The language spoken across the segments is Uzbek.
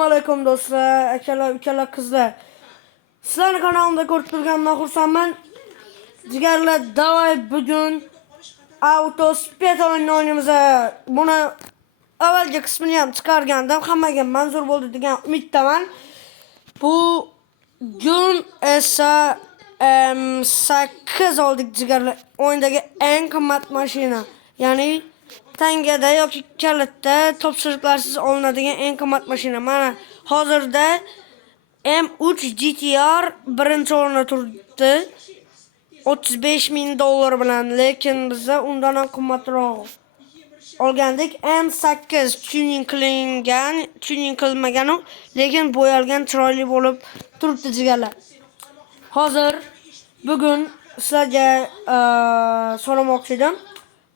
Assalomu alaykum do'stlar, akalar, ukalar, qizlar. Sizlarning kanalimda ko'rib turganimdan xursandman. Jigarlar, davay bugun Autosped o'yinini o'ynaymiz. Buni avvalgi qismini ham chiqargandim, hammaga manzur bo'ldi degan umiddaman. Bugun esa 8 oldik jigarlar. O'yindagi eng qimmat mashina. Ya'ni tangada yoki kalitda topshiriqlarsiz olinadigan eng qimmat mashina. Mana hozirda M3 GTR birinchi o'rinda turibdi. $35,000 bilan, lekin bizda undan ham qimmatroq olgandik. M8 tuning qilinmagan, lekin bo'yalgan, chiroyli bo'lib turibdi jigarlar. Hozir bugun sizlarga so'ramoqchi edim.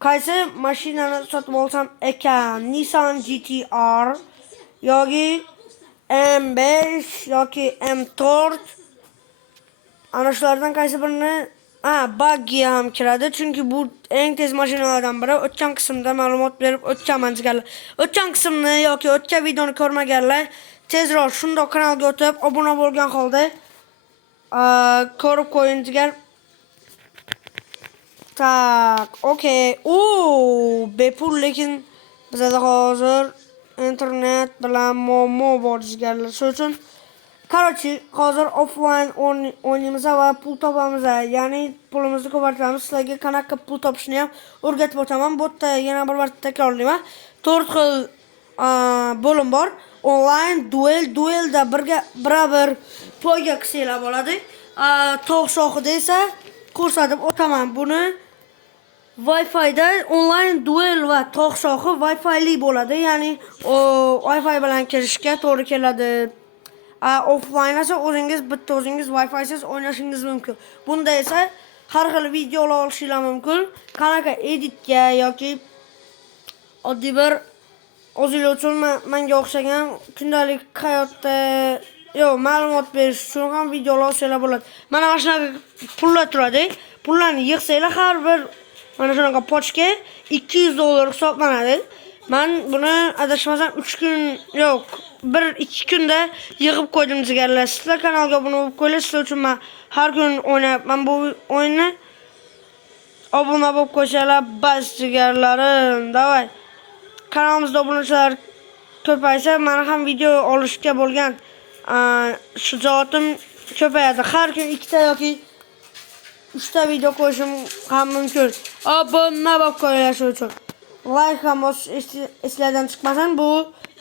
Qaysi mashinani sotib olsam ekan? Nissan GTR yoki M5 yoki M4. Ana shulardan qaysi birini buggy ham kiradi, chunki bu eng tez mashinalardan biri. O'tgan qismda ma'lumot berib o'tganman jigarlar. O'tgan qismni yoki o'tgan videoni ko'rmaganlar tezroq shundoq kanalga o'tib, obuna bo'lgan holda ko'rib qo'ying jigar. Tak, okey. Bepul, lekin bizda hozir internet bilan muammo bor jigarlar. Shuning uchun hozir offline o'ynaymiz va pul topamiz. Ya'ni pulimizni ko'paytiramiz. Sizlarga qanaqa pul topishni ham o'rgatib o'taman. Bu yerda yana bir marta takrorlayman. 4 xil bo'lim bor. Online, duelda birga poyga qilsanglar bo'ladi. Tog' shohida esa ko'rsatib o'taman. Buni Wi-Fi'da online duel va tog' shohi Wi-Fi'li bo'ladi. Ya'ni Wi-Fi bilan kirishga to'g'ri keladi. Offline esa o'zingiz Wi-Fi'siz o'ynashingiz mumkin. Bunda esa har xil videolar olishingiz mumkin. Qanaqa editga yoki oddiy bir o'zingiz uchun menga o'xshagan kundalik hayotda ma'lumot berish uchun ham videolar olsanglar bo'ladi. Mana shunaqa pullar turadi. Pullarni yig'sanglar har bir mana shunaqa pochka $200 hisoblanadi. Men buni adashmasam 3 kun 1-2 kunda yig'ib qo'ydim jigarlar. Sizlar kanalga obuna bo'lib qo'yinglar. Sizlar uchun men har kun o'ynayapman bu o'yinni. Obuna bo'lib qo'ysanglar bas jigarlarim. Davay. Kanalimizda obunachilar ko'paysa, men ham video olishga bo'lgan shijoatim ko'payadi. Har kun 2 ta yoki 3 ta video qo'yishim ham mumkin. Obuna bo'lib qo'yinglar shu uchun. Like ham eslardan chiqmasin. Bu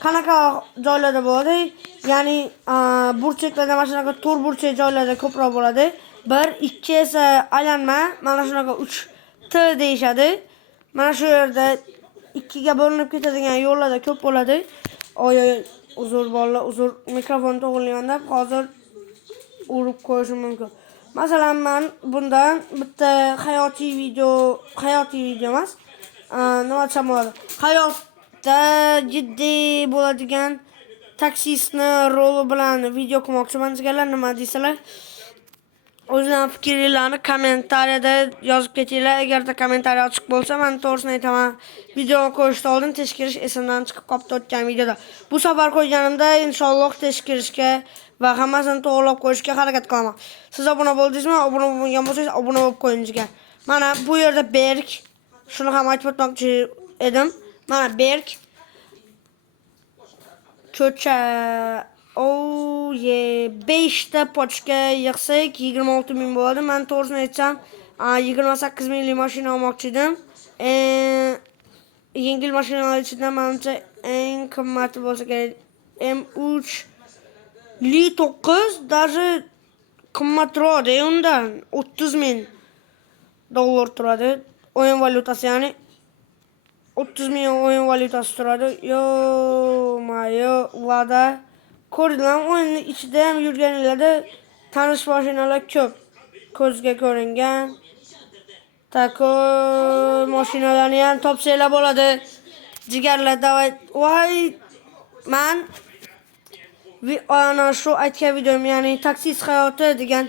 qanaqa joylarda bo'ladi? Ya'ni burchaklarda, mana shunaqa to'r burchak joylarda ko'proq bo'ladi. 1, 2 esa aylanma, mana shunaqa 3 T deyishadi. Mana shu yerda 2 ga bo'linib ketadigan yo'llarda ko'p bo'ladi. Uzr bolalar, uzr, mikrofon to'g'rilayman deb hozir urib qo'yishim mumkin. Masalan, men bundan bitta hayotiy video emas, nima desam bo'ladi? Hayotda jiddiy bo'ladigan taksistni roli bilan video qilmoqchiman jigarlar. Nima deysalar? O'zingizning fikringizni kommentariyada yozib ketinglar. Agarda kommentariy ochiq bo'lsa, men to'g'risini aytaman. Video qo'yishdan oldin teskirish esimdan chiqib qolibdi o'tgan videoda. Bu safar qo'yganimda inshaalloh teskirishga va hammasini to'g'rilab qo'yishga harakat qilaman. Siz obuna bo'ldingizmi? Obuna bo'lmagan bo'lsangiz obuna bo'lib qo'ying jigar. Mana bu yerda Berk, shuni ham aytib o'tmoqchi edim. Mana Berk ko'cha 5 ta pochka yig'sak 26,000 bo'ladi. Men to'g'risini aytsam 28,000 mashina olmoqchi edim. Yengil mashinalar ichidan menimcha eng qimmati bo'lsa kerak M3 Li9, даже qimmatroq undan $30,000 turadi. O'yin valyutasi, ya'ni 30,000 o'yin valyutasi turadi. Vada ko'rdilar, o'yinni ichida ham yurganlarda tanish mashinalar ko'p. Ko'zga ko'ringan tako mashinalarni ham topsanglar bo'ladi. Jigarlar, davay. Men ana shu aytgan videom, ya'ni taksist hayoti degan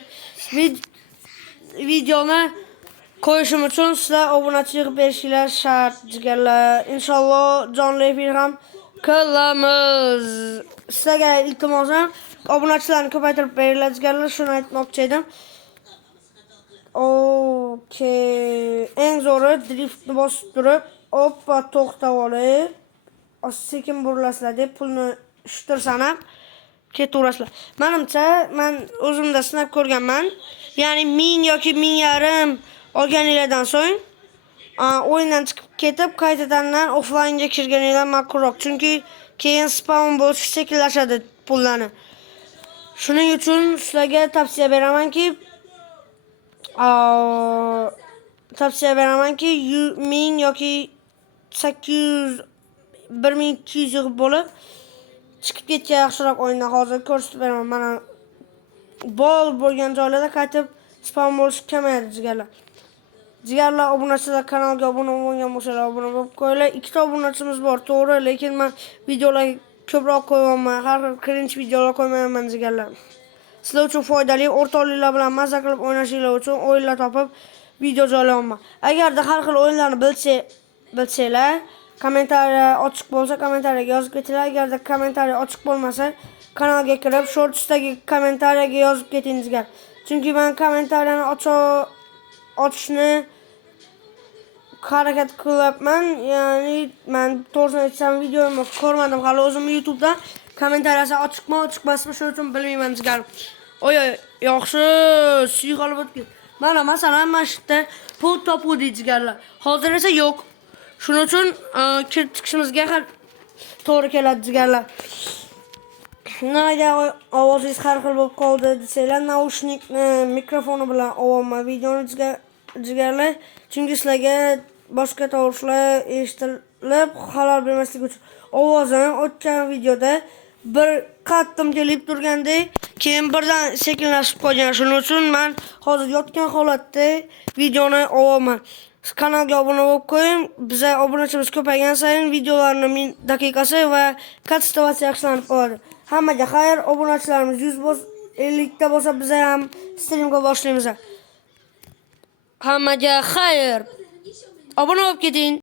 videoni qo'yishim uchun sizlar obunachilik berishinglar shart jigarlar. Inshaalloh jonli efir ham qilamiz. Sizlarga iltimosim obunachilarni ko'paytirib beriladiganlar, shuni aytmoqchi edim. Okey. Eng zo'ri driftni bosib turib, oppa to'xtab olib, sekin burilasizlar deb pulni shtir sanab ketaverasizlar. Menimcha, men o'zimda sinab ko'rganman. Ya'ni 1000 yoki 1000.5 olganinglardan so'ng o'yindan chiqib ketib, qaytadan offlaynga kirganinglar ma'qulroq. Chunki keyin spam bo'lish sekinlashadi pullarni. Shuning uchun sizlarga tavsiya beramanki, 1000 yoki 800 1200 yig'ib bo'lib chiqib ketgan yaxshiroq o'yindan hozir ko'rsatib beraman. Mana bol bo'lgan joylarda qaytib spam bo'lish kamayadi jigarlar. Jigarlar, obunachilar, kanalga obuna bo'lgan bo'lsalar obuna bo'lib qo'yinglar. 2 ta obunachimiz bor, to'g'ri, lekin men videolar ko'proq qo'ymayman. Har xil cringe videolar qo'ymayman jigarlar. Sizlar uchun foydali, o'rtoqlar bilan mazza qilib o'ynashinglar uchun o'yinlar topib video joylayman. Agarda har xil o'yinlarni bilsanglar, kommentariya ochiq bo'lsa kommentariyaga yozib ketinglar. Agarda kommentariya ochiq bo'lmasa, kanalga kirib shortsdagi kommentariyaga yozib ketingizlar. Chunki men kommentariyani ochishni harakat qilyapman. Ya'ni men to'g'risini aytsam videomni ko'rmadim hali o'zim YouTube'da. Kommentariyasi ochiqmi, ochiq emasmi, shuning uchun bilmayman jigar. Oy, yaxshi, suy qolib o'tdi. Mana masalan, mana shu yerda pul topuvdik jigarlar. Hozir esa yo'q. Shuning uchun kirib chiqishimizga to'g'ri keladi jigarlar. Nega ovozingiz har xil bo'lib qoldi desanglar, naushnikni mikrofoni bilan olyapman videoni jigarlar. Chunki sizlarga boshqa tovushlar eshitilib xalal bermasligi uchun ovozim o'tgan videoda bir qattim kelib turganda, keyin birdan sekinlashib qolgan. Shuning uchun men hozir yotgan holatda videoni olyapman. Kanalga obuna bo'lib qo'ying. Bizga obunachimiz ko'paygan sayin videolarning daqiqasi va kачествоsi yaxshilanib boradi. Hammaga xayr, obunachilarimiz 150 ta bo'lsa biz ham streamga boshlaymiz. Hammaga xayr. Obuna bo'lib keting.